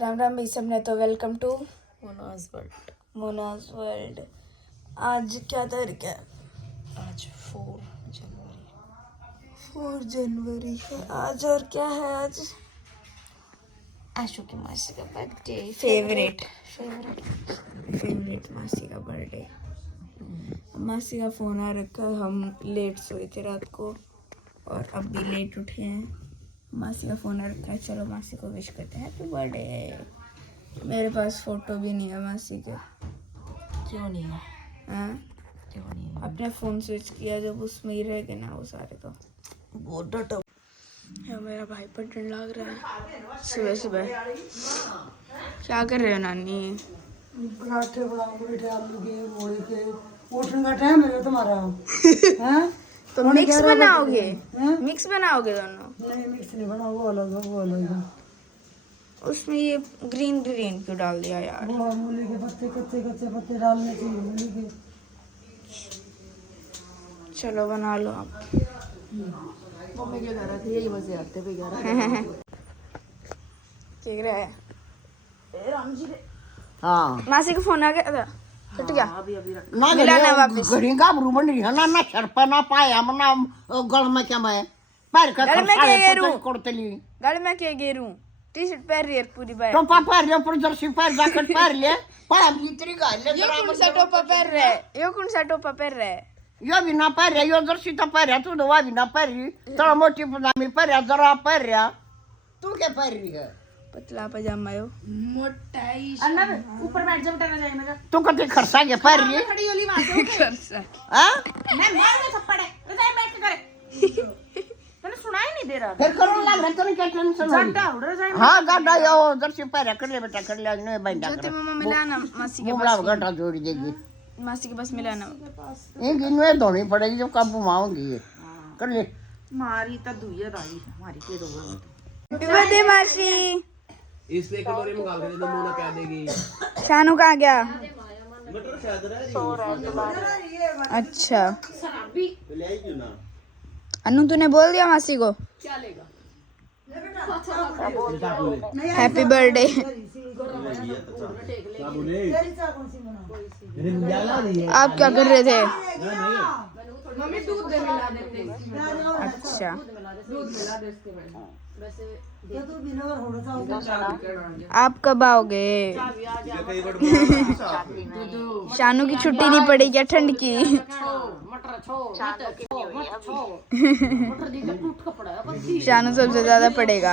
राम राम भाई सबने। तो वेलकम टू मोनाज वर्ल्ड। आज क्या तारीख है? आज 4 जनवरी है आज। और क्या है आज? आशु की मासी का बर्थडे। फेवरेट मासी का बर्थडे। मासी का फोन आ रखा है। हम लेट सोए थे रात को और अब भी लेट उठे हैं। मासी का फोन आ रखा है, चलो मासी को विश करते हैं हैप्पी बर्थडे। मेरे पास फोटो भी नहीं है मासी के। क्यों नहीं है? हाँ, क्यों नहीं है? अपने फोन स्विच किया जब उसमें ही रह गए ना वो सारे। तो वो डटो। मेरा भाई पढ़ने लग रहा है सुबह सुबह। क्या कर रहे हो नानी? पराठे बनाओ, पराठे आलू के मोड़ी के। उठने का टाइम है तुम्हारा? हैं? तो मिक्स बनाओगे? हैं? मिक्स बनाओगे दोनों? नहीं, मिक्स नहीं बनाओ, वो अलग है, वो अलग है। उसमें ये ग्रीन क्यों डाल दिया यार? वो मूली के पत्ते, कच्चे कच्चे पत्ते डालने चाहिए मूली के। चलो बना लो आप। मम्मी के घर आते यही मजे आते भी घर। ठीक रहा है। हाँ, मासी का फोन आ गया था, कट गया। अभी रख। ना मिलाना वापस। घड़ी का बरू बन रही है ना, ना शरपा ना पाया ना गल में क्या मैं पैर का गल में क्या गेरू? कोड़तली गल में क्या गेरू? टी शर्ट पहन रही है पूरी बार। टोपा पैर ले, ऊपर जर्सी पैर जैकेट पैर ले, पाया भीतरी का ले। ये कौन सा टोपा पहन रहा है? ये कौन सा टोपा पहन रहा है? यो भी ना पैर यो जर्सी तो पैर तू दवा भी ना पैर थोड़ा मोटी पजामी पैर जरा पैर तू क्या पैर रही है? पतला पजामा यो। अन्ना ऊपर बैठ जा बेटा, ना जाए मेरा। तू कते खरसा के पैर रही खड़ी होली वहां से। हां मैं मार दे थप्पड़ है। तो जाए बैठ के करे। तने सुनाई नहीं दे रहा? फिर करो लग रहा तने क्या टेंशन हो? गड्ढा उड़ रहा है। हां गड्ढा यो जर्सी पैर कर ले बेटा, कर ले ने बैंडा ज्योति मम्मा मिलाना मासी के बुबला पास। गड्ढा जोड़ देगी। मासी के पास मिलाना। ये गिनवे धोनी पड़ेगी जब काबू माऊंगी ये। कर ले मारी तो दुइया राई हमारी के दो। हैप्पी बर्थडे मासी। इसलिए कटोरी में डाल के दे, मोना क्या देगी? शानू कहाँ गया? मटर शायद रह अच्छा ले आई क्यों ना? अनु तूने बोल दिया मासी को हैप्पी बर्थडे? आप क्या कर रहे थे? मम्मी दूध दे मिला देते। अच्छा आप कब आओगे? शानू की छुट्टी नहीं पड़ी क्या ठंड की? शानू सबसे ज्यादा पड़ेगा।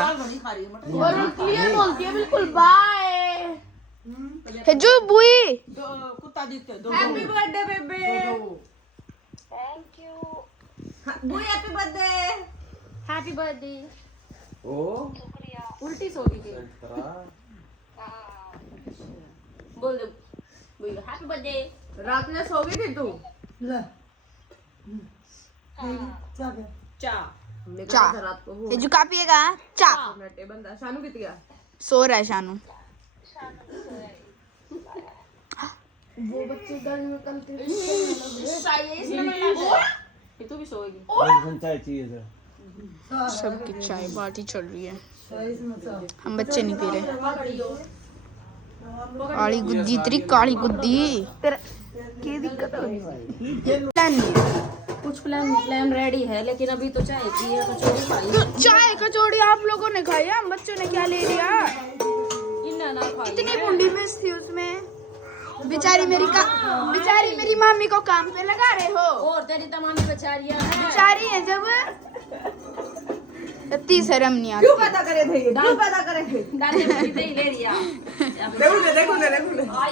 बिल्कुल बाय। हेजू बुई कुत्ता जीते दो। हैप्पी बर्थडे बेबे। Thank you. बुई हैप्पी बर्थडे। Happy birthday. ओ उल्टी सो गई थी। बोल दे बुई हैप्पी बर्थडे। रात में सो गई थी तू? ले क्या पे चा चा रात को हेजू का पिएगा चा? मिनट बंदा शानू कित गया? सो रहा है शानू। वो बच्चे गर्मी में कल थे। तू भी सोएगी। घंटा चाहिए था। सबकी चाय पार्टी चल रही है। हम बच्चे नहीं पी रहे। काली गुद्दी तेरी काली गुद्दी। तेरा क्या दिक्कत है? कुछ प्लान रेडी है, लेकिन अभी तो चाय पी है, कचौड़ी खाई है। चाय कचौड़ी आप लोगों ने खाई, हम बच्चों ने क्या ले लिया? इन्ना ना खाई। इतनी बूंदी मिर्च थी उसमें। बेचारी मेरी मामी को काम पे लगा रहे हो। और तेरी तमामी बेचारियां हैं। बेचारी है जब इतनी शर्म नहीं आती। क्यों पैदा करे थे? डाले में ही ले लिया। देखो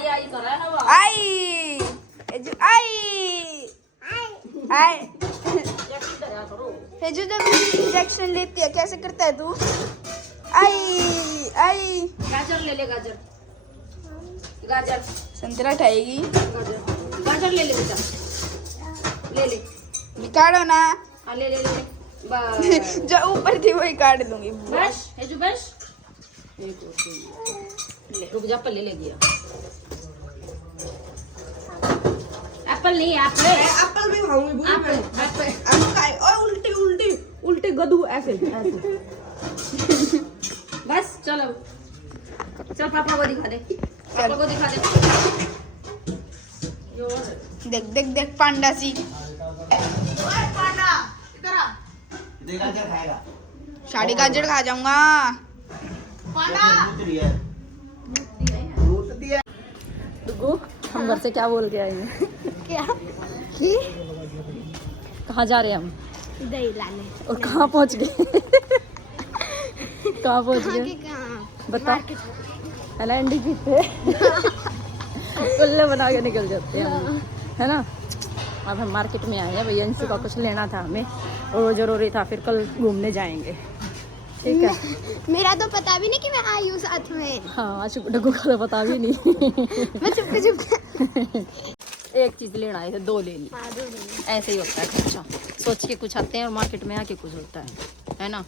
आई कर रहा है ना वो। आई हेजू जब इंजेक्शन लेती है कैसे करता है तू? आई गाजर ले ले, गाजर संतरा खाएगी। गाजर ले ले बेटा, ले निकालो ना। हाँ ले बस जो ऊपर थी वही काट दूंगी। बस हेजू बस ले, रुक जा, पल्ले ले गया। एप्पल नहीं, एप्पल भी खाऊंगी। एप्पल खाए और उल्टी गधू ऐसे बस चलो चल पापा को दिखा दे, पापा को दिखा दे। देख देख देख पांडा सी देखा क्या खाएगा साड़ी गाजर खा जाऊंगा। हम घर से क्या बोल के आए? क्या कहाँ जा रहे हैं हम दही लाने? और कहाँ पहुँच गए? कहाँ पहुँच गए बता। है ना एंडी पीते कुल्ले बना के निकल जाते हैं हम, है ना। अब हम मार्केट में आए हैं, भैया अंशु का कुछ लेना था हमें और वो जरूरी था, फिर कल घूमने जाएंगे, ठीक है। मेरा तो पता भी नहीं कि मैं आई हूँ साथ में। हाँ आज डग्गू का तो पता भी नहीं। मैं चुपके चुपके एक चीज लेना आए थे, दो ले ली। ऐसे ही होता है खर्चा, सोच के कुछ आते हैं और मार्केट में आके कुछ होता है ना।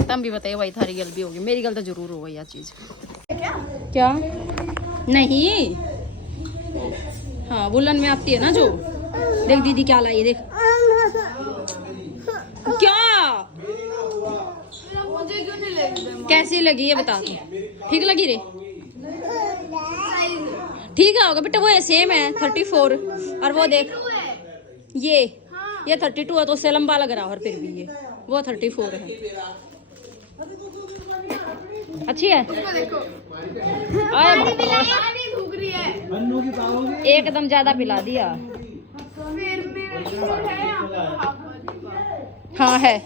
तुम भी बताइए भाई, थारी गल भी होगी, मेरी गल तो जरूर होगी यह चीज। क्या नहीं, हाँ वुलन में आती है ना जो। देख दीदी क्या लाई, देख क्या मुझे क्यों नहीं लगी? कैसी लगी ये बता तू। ठीक लगी रे? ठीक है होगा बेटा, वो है सेम है 34। और वो देख ये 32 है, तो उससे लंबा लग रहा है, और फिर भी ये वो 34 है। अच्छी है। एकदम ज्यादा पिला दिया। हाँ है।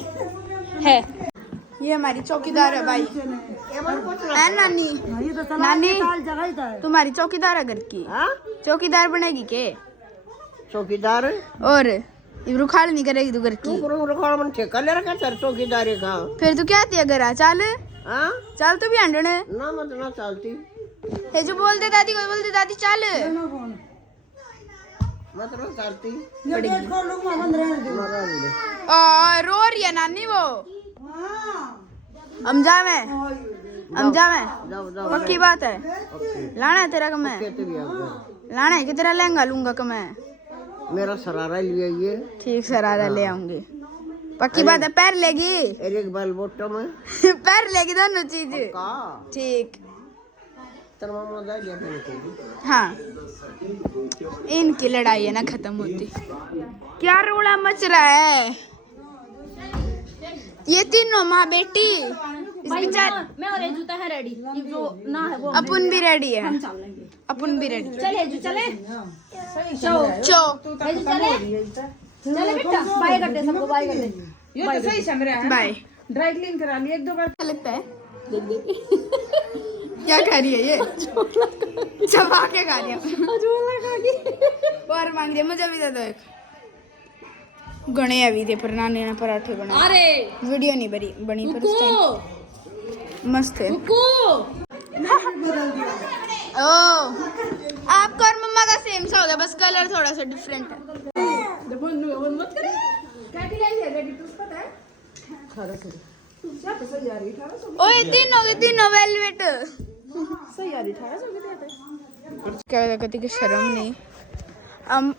ये हमारी चौकीदार है भाई। है नानी? नानी तुम्हारी चौकीदार है घर की? चौकीदार बनेगी के? चौकीदार और रुखाड़ नहीं करेगी तू घर की? मन ठेका ले रखा तेरे चौकीदारी का। फिर तू क्या आती है घर? चल हाँ चल, तू भी हंडने ना मत ना चलती है जो बोलते दादी को, बोलते दादी चल मत ना चलती। और रो रही है नानी वो। हम जावे जाओ जाओ पक्की बात है। लाना है तेरा कम है? कहते भी आपको लाना है कि तेरा लहंगा लूंगा कम है? मेरा सरारा लिए ये ठीक सरारा ले आऊंगी, पक्की बात है। पैर लेगी? एक बाल बॉटम है पैर लेगी दोनों चीज। का ठीक तेरा मामा जा लिया था। हाँ, इनकी लड़ाई है ना खत्म होती। क्या रोड़ा मच रहा है ये तीनों माँ बेटी? इस बेचारे मैं और जूता है रेडी, जो ना है वो अपन भी रेडी है, अपन भी रेडी। चले जो चले चो चले बेटा, बाय कर दे सबको, बाय कर दे। ये तो सही चल रहा है। बाय। ड्राई क्लीन करा लिया एक दो बार। क्या लगता है? क्या खा रही है ये? चबा के खा रही है और मांग रही है। मुझे भी दे दो एक। गणे अभी थे पर नानी ने पराठे बनाए। अरे वीडियो नहीं बनी पर उस टाइम मस्त है। ओ आपका और मम्मा का सेम सा हो गया, बस कलर थोड़ा सा डिफरेंट है। ओए तीनों वेलवेट क्या कहती कि शर्म नहीं। हम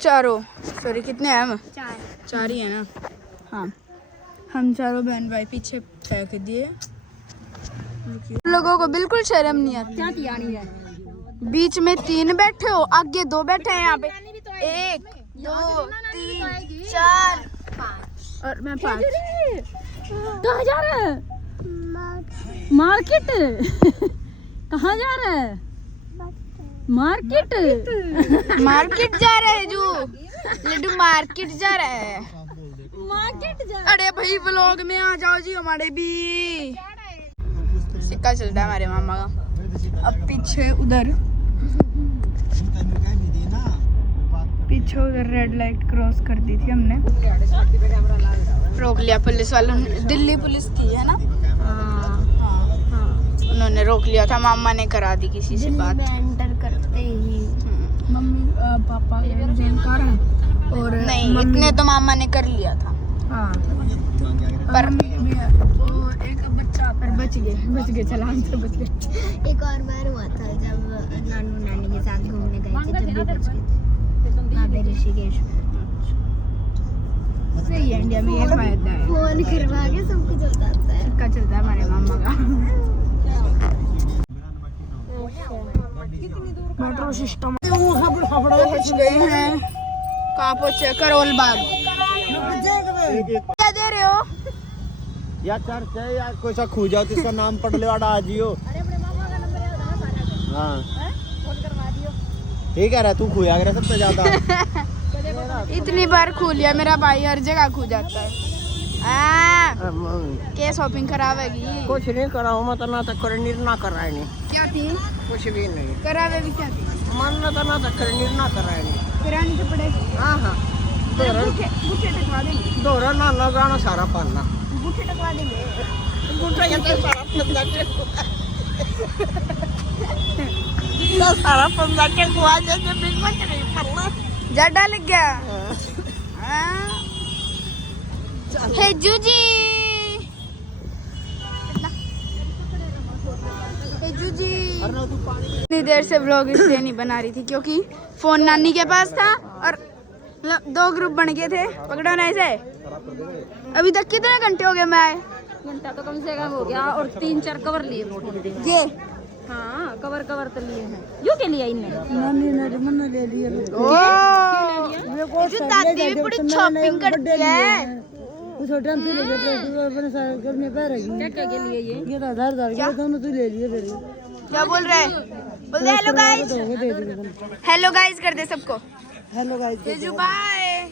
चारों, सॉरी कितने हैं हम? चार ही है ना। हाँ, हम चारों बहन भाई पीछे फेंक दिए। लोगों को बिल्कुल शर्म नहीं आती। बीच में 3 बैठे हो, आगे 2 बैठे हैं। यहाँ पे 1 2 3 4 और मैं 5। कहाँ जा रहा है? मार्केट। कहाँ जा रहा है? मार्केट जा रहा है जो लड्डू, मार्केट जा रहा है। अरे भाई व्लॉग में आ जाओ जी हमारे भी। सिक्का चलता है हमारे मामा का। अब पीछे उधर रेड लाइट क्रॉस कर दी थी हमने, रोक लिया पुलिस वालों ने। दिल्ली पुलिस की है ना? उन्होंने रोक लिया था, मामा ने करा दी किसी से बात। एंटर करते ही मम्मी पापा और नहीं, इतने तो मामा ने कर लिया था। हाँ, पर एक बच्चा पर बच गए चालान से बच गए। एक और बार हुआ था जब नानू नानी के साथ घूमने गए थे, तब भी बच गए थे। वहाँ पे ऋषिकेश में। सही है, इंडिया में ये फायदा है। फोन करवा के सब कुछ हो जाता है। सिक्का चलता है हमारे मामा का। सिस्टम पहुंच गए हैं। कहाँ पहुंचे? करोल बाग। क्या दे रहे हो? या चर्च है या कोई सा खो जाओ तो इसका नाम पढ़ लो आ जियो। हाँ ठीक है तू खोया कर सबसे ज्यादा। इतनी बार खो लिया मेरा भाई, हर जगह खो जाता है। क्या शॉपिंग खराब है? कुछ नहीं कराओ मत ना तो करनीर ना कराए नहीं। क्या थी? कुछ भी नहीं करावे भी क्या थी? मन ना तो ना तो करनीर ना कराए नहीं। करानी तो पड़ेगी। हाँ हाँ गुट्ठे टकवा देंगे। दोहरा ना ना गाना सारा पालना गुट्ठे टकवा देंगे। गुट्ठा ये तो सारा पंदा के ना सारा पंदा के गुआ जैसे बिग मच नहीं पड़ना। ज्यादा लग गया। हे जूजी, हे जूजी। इतनी देर से व्लॉग इसलिए नहीं बना रही थी क्योंकि फोन नानी के पास था और दो ग्रुप बन गए थे। पकड़ो ना ऐसे। अभी तक कितने घंटे हो गए मैं आए? घंटा तो कम से कम हो गया और 3-4 कवर लिए ये हाँ कवर तो लिए हैं। यू के लिए इनने जो दादी भी बड़ी शॉपिंग करती है। क्या के लिए ये क्या बोल रहे हैं? बोल दे हेलो गाइस। हेलो गाइस कर दे सबको। Hello guys. हेजू बाय।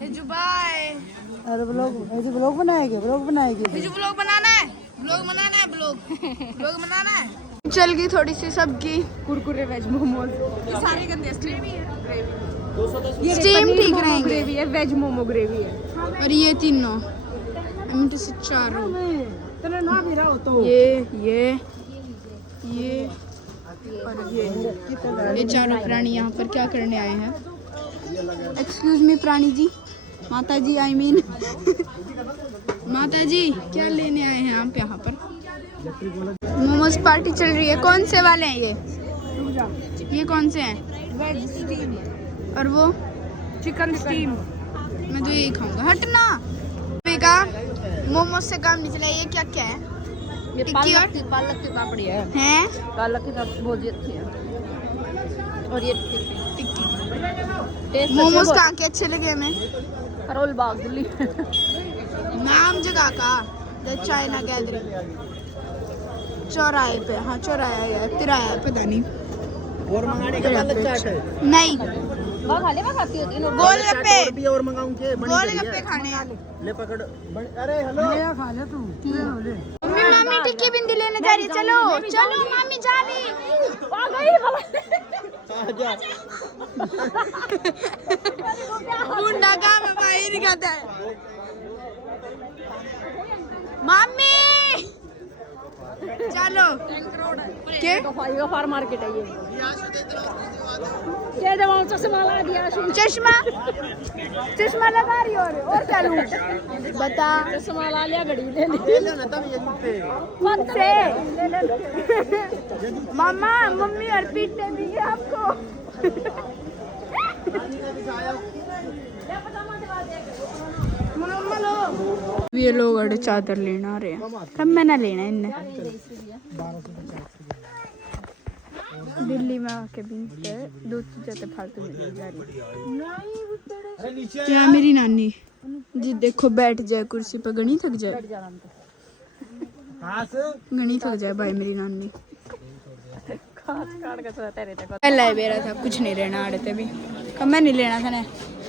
हेजू बाय। अरे ब्लॉग बनाएंगे हेजू ब्लॉग बनाना है। ब्लॉग बनाना है। चल गई थोड़ी सी सबकी कुरकुरे वेज मोमोज सारे गंदे स्टीम स्टीम ठीक रहेंगे। ग्रेवी है, वेज मोमो ग्रेवी है। और ये तीनों मिनट से 4 तने ना भी रहो तो ये और ये चारों प्राणी यहाँ पर क्या करने आए हैं? एक्सक्यूज मी प्राणी जी, माता जी आई मीन माता जी क्या लेने आए हैं आप यहाँ पर? मोमोज पार्टी चल रही है। कौन से वाले हैं ये कौन से हैं? वेज स्टीम और वो चिकन स्टीम। मैं तो यही खाऊंगा। हटना बेका, मोमोज से काम नहीं चला। ये क्या क्या है? ये पालक की पापड़ी है। हैं? पालक की बहुत अच्छी है। और ये टिक्की। टेस्ट मोमोज कहाँ के अच्छे लगे हमें? करोल बाग दिल्ली। नाम जगह का द चाइना गैदरिंग चौराहे पे। हाँ चौराहा है, तिराया पता नहीं। और मंगाने का अलग चाट है। नहीं वो खा ले, मैं खाती होती हूँ। गोलगप्पे। भी और मंगाऊं के गोलगप्पे खाने हैं। ले पकड़ अरे हेलो खा ले तू। मम्मी मामी टिक्की बिंदी लेने जा रही है। चलो चलो मामी जा रही। आ गई गुंडा काम है भाई, दिखाता है। मामी चलो के फार मार्केट है ये। क्या जवाब चश्मा ला दिया। चश्मा लगा रही और क्या लूं? बता। चश्मा ला लिया, घड़ी ले ली। ले ना तब ये जूते कौन से? मामा मम्मी और पीटने भी है आपको। ये लोग अड़े चादर लेना आ रहे हैं। कब मैंने लेना है इनने? दिल्ली में आके भी दो चीजें फालतू में ले जा रही। क्या मेरी नानी जी देखो बैठ जाए कुर्सी पर, गणी थक जाए। गणी थक जाए भाई मेरी नानी। पहला है मेरा था कुछ नहीं लेना आड़े भी। कब मैं नहीं लेना था ना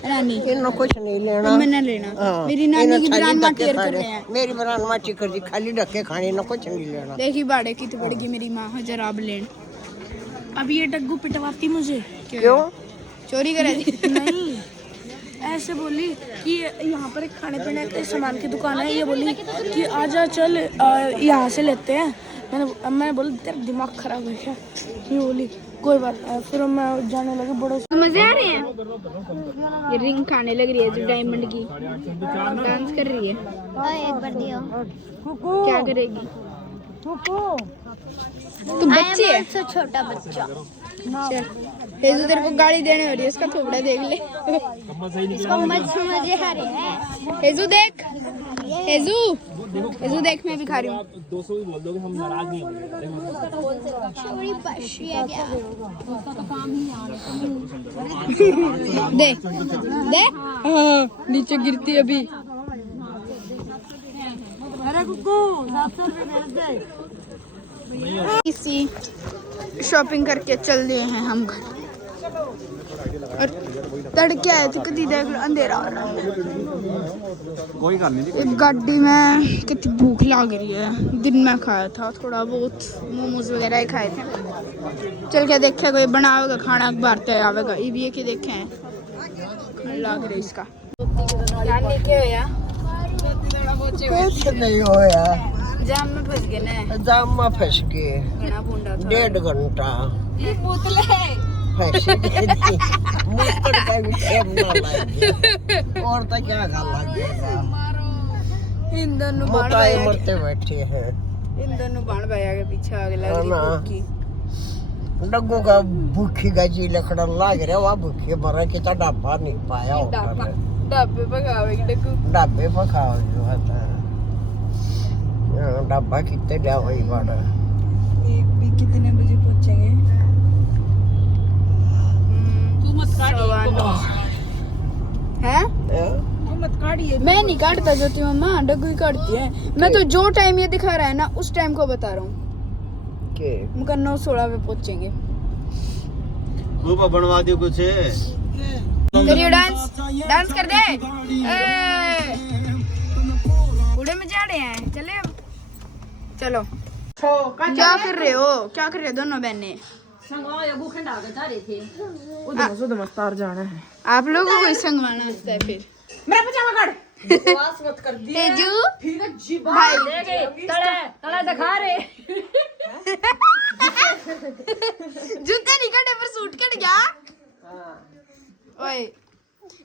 नानी। इन्हों कुछ नहीं लेना। कब मैंने लेना? मेरी नानी की ब्रांड माटियर कर रहे हैं। मेरी ब्रांड माटी कर दी, खाली ढक्के खाने ना कुछ नहीं लेना। देखी बाड़े की तो पड़ेगी मेरी माँ जराब लेन। अब ये डग्गू पिटवाती मुझे। क्यों? चोरी करा दी? नहीं ऐसे बोली कि यहाँ पर एक खाने पीने के सामान की दुकान है। ये बोली कि आजा चल यहाँ से लेते हैं। मैंने बोला तेरा दिमाग खराब है क्या? ये बोली कोई बात नहीं। फिर मैं जाने लगे। बड़े मजे आ रहे हैं। ये रिंग खाने लग रही है जो डायमंड की। डांस कर रही है। एक बार दियो। क्या करेगी? तू बच्ची है? छोटा बच्चा। चल हेजू तेरे को गाड़ी देने हो रही है। इसका थोड़ा देख ले। इसको मत समझे हरे है। हेजू देख हेजू हेजू देख मैं भी खा रही हूँ। 200 भी बोल दोगे हम नाराज नहीं होंगे। दे दे नीचे गिरती अभी। इसी शॉपिंग करके चल दिए हैं हम घर और तड़के आए थे कभी देख लो अंधेरा हो रहा है। कोई गल नहीं एक गाड़ी में कितनी भूख लग रही है। दिन में खाया था थोड़ा बहुत मोमोज वगैरह ही खाए थे। चल के देखे कोई बनावेगा खाना भारते आवेगा ये भी कि देखे हैं लग रही इसका नानी क्या होया कुछ नहीं होया, जाम में फंस गए ना जाम में फंस गए। घना भूंडा था 1.5 घंटा पुतले फंसी मुस्कुर का भी टाइम ना लगे और तो क्या गल लगेगा। इन दोनों बाण मोटाई भाया मरते बैठे हैं इन दोनों बाण भाया के पीछे आगे लग रही ना। भूख की। डग्गू का भूखी गजी लखड़न लाग रहा वहाँ भूखी मरा के तो डब्बा नहीं पाया ढाबा ढाबे पे खावेगी डक्कू डब्बे पर खाओ जो होता है डब्बा कितने जा वही बड़ा ये भी कितने बजे पहुंचेंगे? तू मत हैं? मैं नहीं काटता ज्योति मम्मा डग्गू ही काटती है। मैं तो जो टाइम ये दिखा रहा है ना उस टाइम को बता रहा हूँ। के 9:16 पे पहुंचेंगे। ग्रुप बनवा दियो कुछ। करिए डांस डांस कर दे। बूढ़े में जा रहे हैं चले अब चलो। क्या कर रहे हो दोनों बहनें? आप लोगों को कोई संगवाना आता है फिर? मेरा पजामा काट मत कर दिया तेजू भाई तले दिखा रहे जूते नहीं कटे पर सूट कट गया। ओए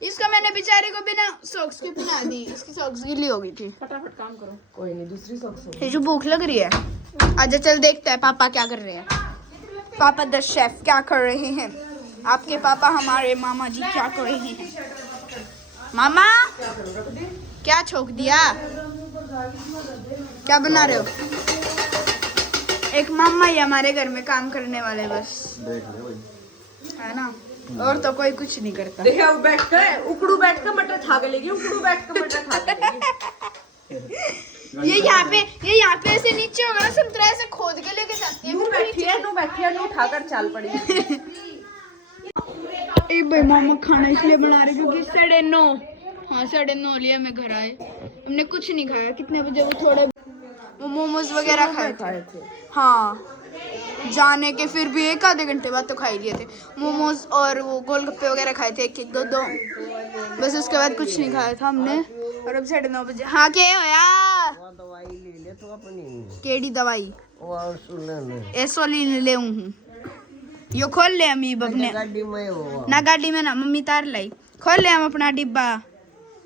इसका मैंने बेचारे को बिना सॉक्स के पहना दी। इसकी सॉक्स गीली हो गई थी। फटाफट काम करो। कोई नहीं दूसरी सॉक्स तेजू भूख लग रही है। आजा चल देखते हैं पापा क्या कर रहे हैं। पापा द शेफ क्या कर रहे हैं? आपके पापा हमारे मामा जी क्या कर रहे हैं? मामा क्या छोक दिया? क्या बना रहे हो? एक मामा ही हमारे घर में काम करने वाले बस है ना और तो कोई कुछ नहीं करता। उकड़ू बैठ कर मटर खा के लेगी उकड़ू बैठ कर मटर खा के ये यहाँ पे ऐसे नीचे होगा ना संतरा ऐसे खोद के लेके जाती है। बैठी है उठाकर चाल पड़ी। एक भाई मामा खाना इसलिए बना रहे क्योंकि 9:30 हाँ 9:30 लिए मैं घर आए। हमने कुछ नहीं खाया। कितने बजे वो थोड़े मोमोज वगैरह खाए थे। हाँ जाने के फिर भी 1-आधे घंटे बाद तो खा ही लिए थे मोमोज और वो गोलगप्पे वगैरह खाए थे 1-1 2-2 बस। उसके बाद कुछ नहीं खाया था हमने और अब 9:30 बजे। हाँ क्या होया? दवाई ले ले तो अपनी केड़ी दवाई? और सुन ले एसोलिन ले हूँ यो खोल ले हम अपने गाड़ी में हो ना गाड़ी में ना मम्मी तार लाई। खोल ले हम अपना डिब्बा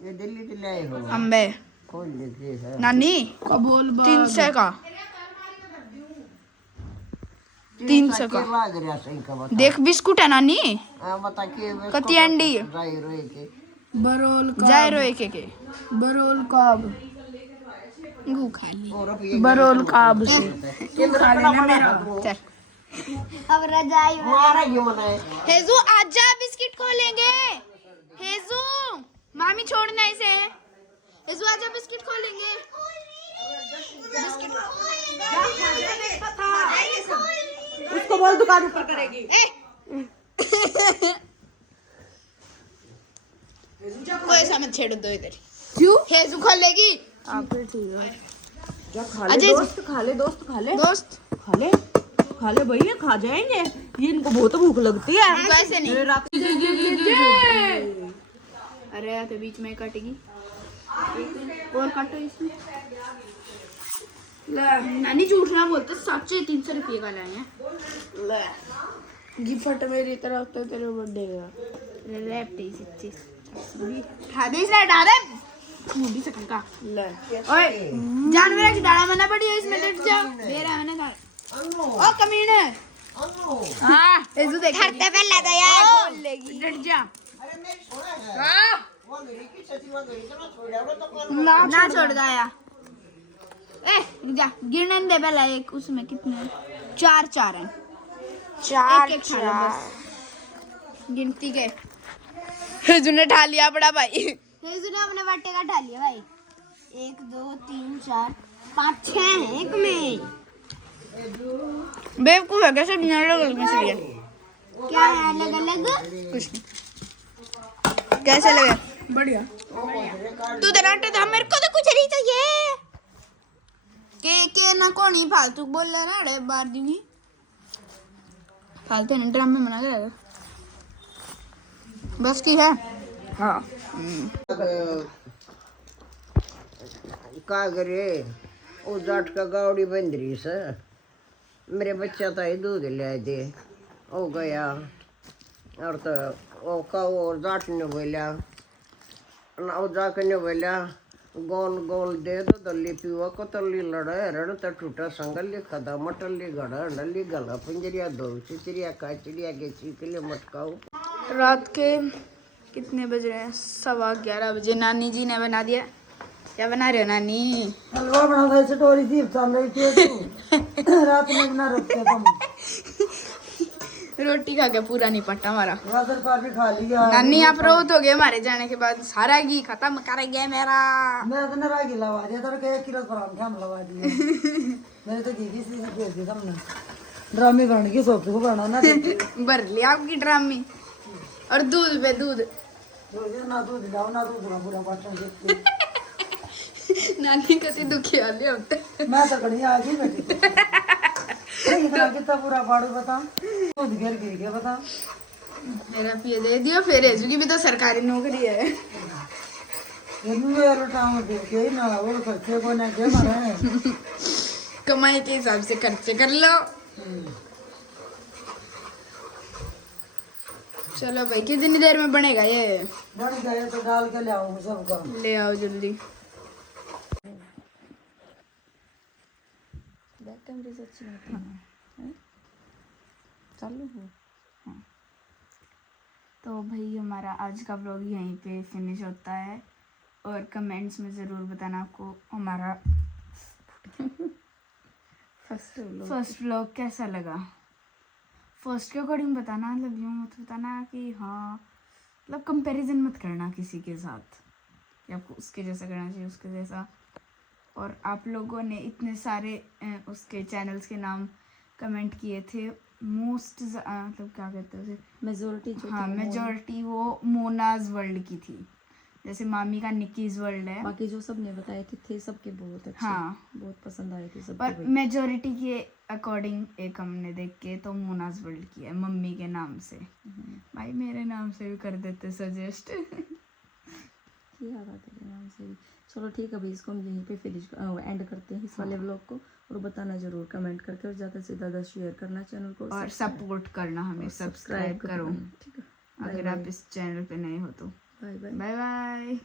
ये दिल्ली से लाए हो अम्बे खोल लेते हैं नानी 300 का 300 का लाग रहा सही का बता। देख बिस्कुट है नानी बता के कति अंडी जाई रोए के जाए रोए के बरोल काब गु खाली बरोल काब से तू खा लेना मेरा चल। अब रजाई मारा क्यों मनाए हेजू आजा बिस्किट खोलेंगे। हेजू मामी छोड़ना इसे। हेजू आजा बिस्किट खोलेंगे। उसको बोल दुकान ऊपर करेगी। कोई समझ छेड़ दो इधर। क्यों? हेजू खोलेगी। आप ठीक है। दोस्त खा ले दोस्त खा ले भैया खा जाएंगे। ये इनको बहुत भूख लगती है। ऐसे नहीं अरे तो बीच में काटेगी और काटो इसमें। नानी झूठ ना बोलते सच्चे 300 रुपये का लाए हैं। गिफ्ट मेरी तरफ तो तेरे बर्थडे का लेफ्टी सच्ची खा दे इसे हटा दे मुंडी से का ले। ओए जानवर की दाढ़ा मना पड़ी है इसमें लेट जा दे रहा मैंने कहा ओ कमीने हां एजू देख घर पे पहले तो यार खोल लेगी लेट जा हां ना छोड़ गया। रुक जा, गिनने दे पहले एक उसमें कितने हैं? 4 हैं। चार एक खा लो बस। गिनती के तूने ठा लिया बड़ा भाई। तूने अपने बट्टे का डाल लिया भाई। 1 2 3 4 5 6 हैं एक में। बेवकूफ है कैसे बिना अलग में से क्या है अलग अलग? कुछ नहीं। कैसे लगे? बढ़िया। तू डराते था, मेरे को तो कुछ नहीं चाहिए। के ना कौन ही फालतू बोल रहा ना अरे बार दिन ही फालतू ने ड्रामे बना कर बस की है। हाँ का करे वो जाट का गावड़ी बंद रही से मेरे बच्चा तो ही दूध ले दे हो गया और तो वो का वो जाट ने बोला ना वो जाके ने बोला गोल गोल दे दो दल्ली पीवा को तल्ली लड़ा रण तो टूटा संगली खदा मटल्ली गड़ा नल्ली गला पिंजरिया दो चिड़िया का चिड़िया के चीकले मटकाओ। रात के कितने बज रहे हैं? 11:15 बजे। नानी जी ने बना दिया। क्या बना रहे हो नानी? हलवा बना था ऐसे टोरी थी चल रही थी तू रात में बना रखते तुम रोटी खा के पूरा नहीं पट्टा हमारा। गाजर का भी खा लिया। नानी आप रोत हो गए हमारे जाने के बाद, सारा घी खत्म कर गया मेरा। मैं तो नारागी लगा दिया तो क्या 1 किलो परांठा हम लगा दिए मैंने तो घी की चीज दे दी तुमने ड्रामे करने की सोच को बनाना ना भर लिया आपकी ड्रामी। और दूध पे दूध ना दूध लाओ ना दूध ना पूरा पाचन देख नानी कति दुखी वाली होते। मैं तो कहीं आ गई बेटी इतना कितना पूरा पाड़ू बता दूध गिर गिर के बता मेरा पिए दे दियो फिर की भी तो सरकारी नौकरी है। ये मेरा टाइम दे के ना वो खर्चे को ना के मारे कमाई के हिसाब से खर्चे कर लो। चलो भाई कितनी देर में बनेगा ये? बन गए तो डाल के ले आऊँ सबका। ले आओ जल्दी। चालू हो। हाँ। तो भाई हमारा आज का व्लॉग यहीं पे फिनिश होता है और कमेंट्स में ज़रूर बताना आपको हमारा फर्स्ट व्लॉग कैसा लगा। फर्स्ट के अकॉर्डिंग बताना, मतलब यूँ मत बताना कि हाँ, मतलब कंपैरिजन मत करना किसी के साथ कि आपको उसके जैसा करना चाहिए उसके जैसा। और आप लोगों ने इतने सारे उसके चैनल्स के नाम कमेंट किए थे। मोस्ट मतलब क्या कहते हैं उसे, मेजोरिटी हाँ मेजॉरिटी वो मोनाज वर्ल्ड की थी। जैसे मामी का निकीज वर्ल्ड है। बाकी जो सब ने बताए थे सबके बहुत अच्छे, हाँ बहुत पसंद आए थे सब। पर मेजॉरिटी के अकॉर्डिंग एक हमने देख के तो मोनाज वर्ल्ड की है मम्मी के नाम से। भाई मेरे नाम से भी कर देते सजेस्ट किया था तेरे नाम से भी। चलो ठीक है अभी इसको हम यहीं पे फिनिश एंड करते हैं इस वाले व्लॉग को। और बताना जरूर कमेंट करके और ज़्यादा से ज़्यादा शेयर करना चैनल को और सपोर्ट करना हमें, सब्सक्राइब करो ठीक है। अगर आप इस चैनल पे नए हो तो। Bye bye. Bye bye.